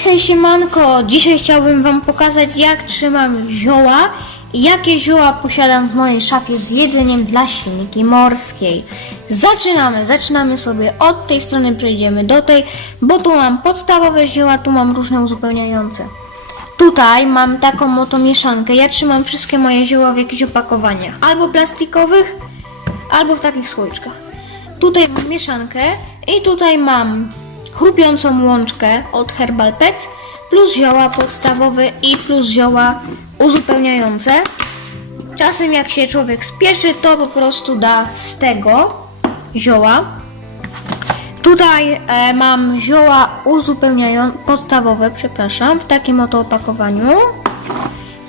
Cześć, hej, siemanko! Dzisiaj chciałbym Wam pokazać, jak trzymam zioła i jakie zioła posiadam w mojej szafie z jedzeniem dla świnki morskiej. Zaczynamy, zaczynamy sobie od tej strony, przejdziemy do tej, bo tu mam podstawowe zioła, tu mam różne uzupełniające. Tutaj mam taką oto mieszankę. Ja trzymam wszystkie moje zioła w jakichś opakowaniach, albo plastikowych, albo w takich słoiczkach. Tutaj mam mieszankę i tutaj mam chrupiącą łączkę od Herbal Pets plus zioła podstawowe i plus zioła uzupełniające. Czasem jak się człowiek spieszy, to po prostu da z tego zioła. Tutaj e, mam zioła uzupełniające, podstawowe, przepraszam, w takim oto opakowaniu.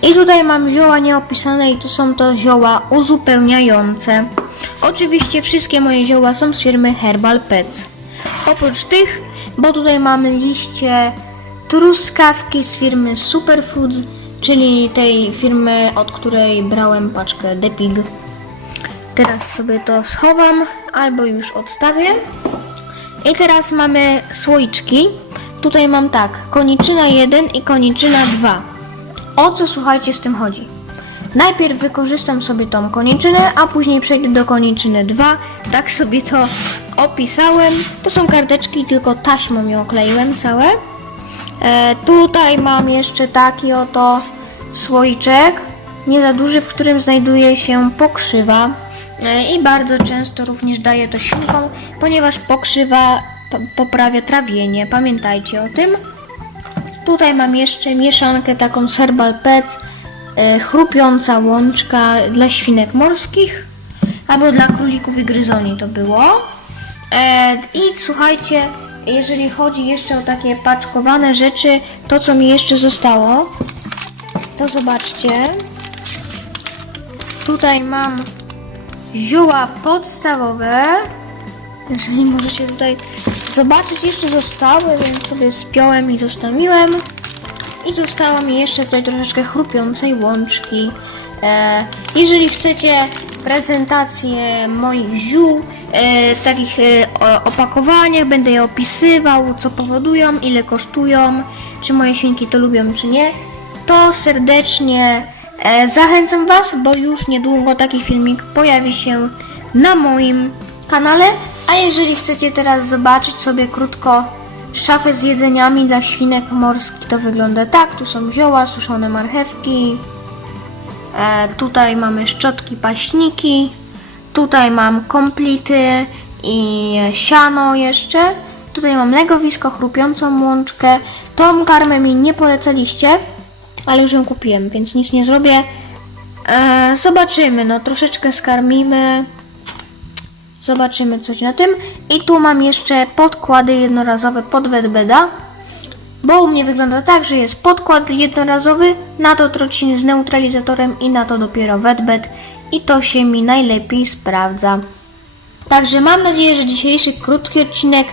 I tutaj mam zioła nieopisane i to są to zioła uzupełniające. Oczywiście wszystkie moje zioła są z firmy Herbal Pets. Oprócz tych, bo tutaj mamy liście truskawki z firmy Superfoods, czyli tej firmy, od której brałem paczkę The Pig. Teraz sobie to schowam albo już odstawię. I teraz mamy słoiczki. Tutaj mam tak, koniczyna 1 i koniczyna 2. O co słuchajcie z tym chodzi? Najpierw wykorzystam sobie tą koniczynę, a później przejdę do koniczyny 2. Tak sobie to opisałem. To są karteczki, tylko taśmą je okleiłem całe. E, tutaj mam jeszcze taki oto słoiczek, nie za duży, w którym znajduje się pokrzywa. E, I bardzo często również daję to świnkom, ponieważ pokrzywa poprawia trawienie. Pamiętajcie o tym. Tutaj mam jeszcze mieszankę taką z Herbal Pets, e, chrupiąca łączka dla świnek morskich, albo dla królików i gryzoni to było. I słuchajcie, jeżeli chodzi jeszcze o takie paczkowane rzeczy, to co mi jeszcze zostało, to zobaczcie. Tutaj mam zióła podstawowe. Jeżeli możecie tutaj zobaczyć, jeszcze zostały, więc sobie spiąłem i zostawiłem. I zostało mi jeszcze tutaj troszeczkę chrupiącej łączki. E, jeżeli chcecie prezentację moich ziół e, w takich e, opakowaniach, będę je opisywał, co powodują, ile kosztują, czy moje świnki to lubią, czy nie, to serdecznie e, zachęcam Was, bo już niedługo taki filmik pojawi się na moim kanale. A jeżeli chcecie teraz zobaczyć sobie krótko szafę z jedzeniami dla świnek morskich, to wygląda tak. Tu są zioła, suszone marchewki. E, tutaj mamy szczotki, paśniki. Tutaj mam komplity i siano jeszcze. Tutaj mam legowisko, chrupiącą łączkę. Tą karmę mi nie polecaliście, ale już ją kupiłem, więc nic nie zrobię. E, zobaczymy, no troszeczkę skarmimy. Zobaczymy coś na tym. I tu mam jeszcze podkłady jednorazowe pod wetbeda. Bo u mnie wygląda tak, że jest podkład jednorazowy, na to trociny z neutralizatorem i na to dopiero wetbed. I to się mi najlepiej sprawdza. Także mam nadzieję, że dzisiejszy krótki odcinek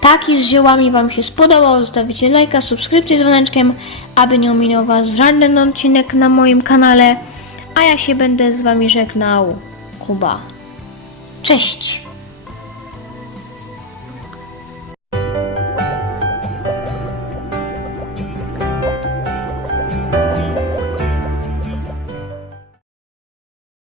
taki z ziołami Wam się spodobał. Zostawicie lajka, subskrypcję z dzwoneczkiem, aby nie ominął Was żaden odcinek na moim kanale. A ja się będę z Wami żegnał. Kuba. Cześć!